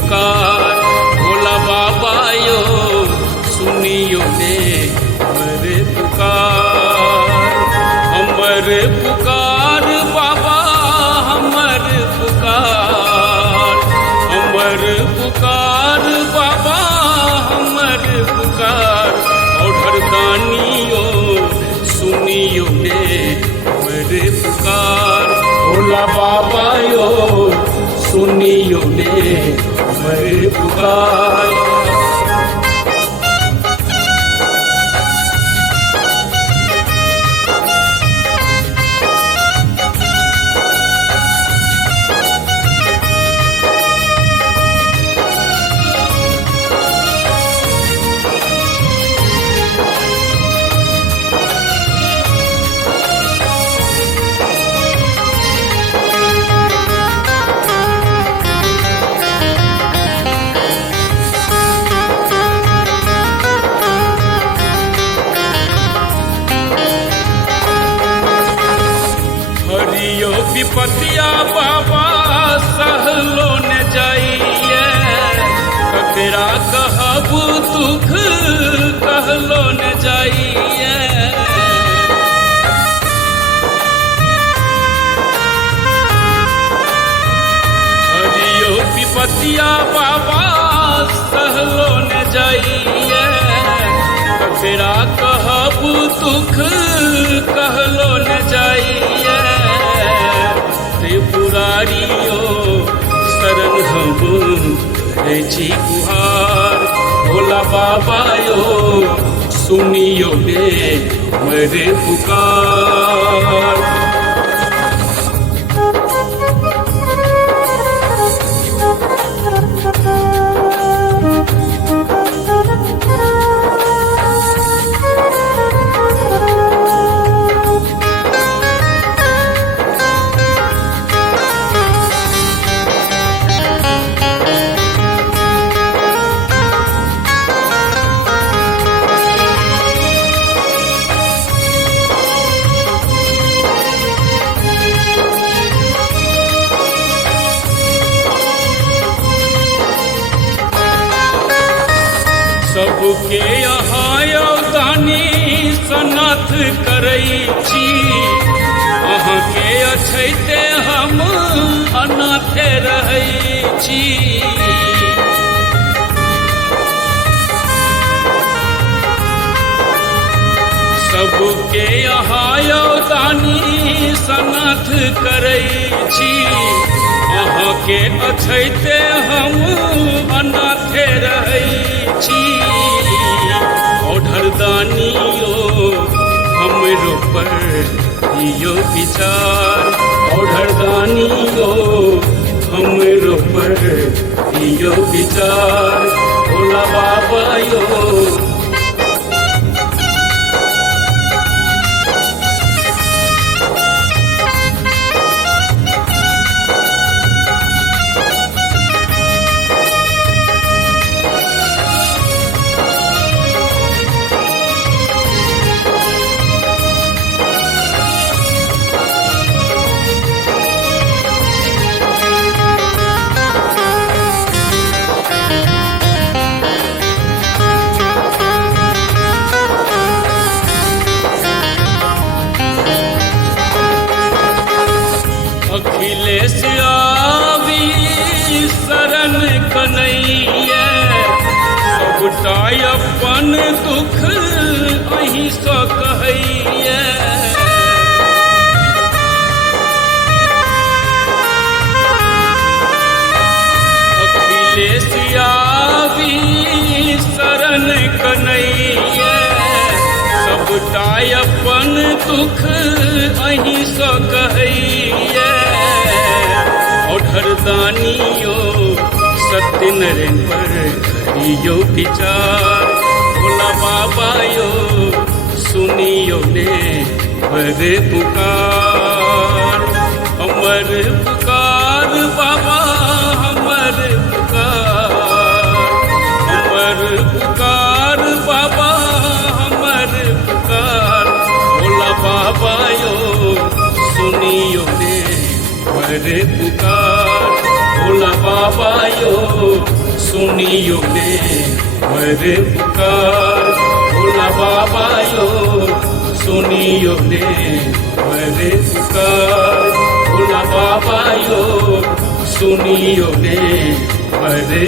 पुकार। भोला बाबा यो सुनियो ने हमर पुकार, हमर पुकार बाबा हमर पुकार, हमर पुकार बाबा हमर पुकार। और दानियो सुनियो ने हमर पुकार। भोला बाबा यो सुनियो ने हमर पुकार। विपतिया बाबा सहलो न जाइए, ककरा कहब दुख कहलो न जाइए। हरियो विपतिया बाबा सहलो न जाइए, ककरा कहब दुख कहलो न जाइए। त्रिपुरारियो शरण हम छी गुहार। भोला बाबा यो सुनियो ने मेरे पुकार। सबके यहाँ दानी सनाथ करै छी, अहाँके अछैते हम अनाथे रहै छी। सबके यहाँ दानी सनाथ करै छी, अहाँके अछैते हम अनाथे रहै छी। ओढ़र दानियो हमरो पर दियो विचार, ओढ़र दानियो हमरो पर दियो विचार। भोला बाबा यो अखिलेश आवी शरण कन्हैया, सबटा अपन दुख अहीं सँ कहैया। अखिलेश आवी शरण कन्हैया, सबटा अपन दुख अहीं सँ कहैया। ओढ़र दानियो सत्य नरेन पर करियो विचार। भोला बाबा यो सुनियो ने हमर पुकार, हमर पुकार बाबा हमर पुकार, हमर पुकार बाबा हमर पुकार। भोला बाबा यो सुनियो ने हमर पुकार। भोला बाबा यो सुनियो दे मेरे पुकार, भोला बाबा यो सुनियो दे मेरे पुकार, भोला बाबा यो सुनियो दे मेरे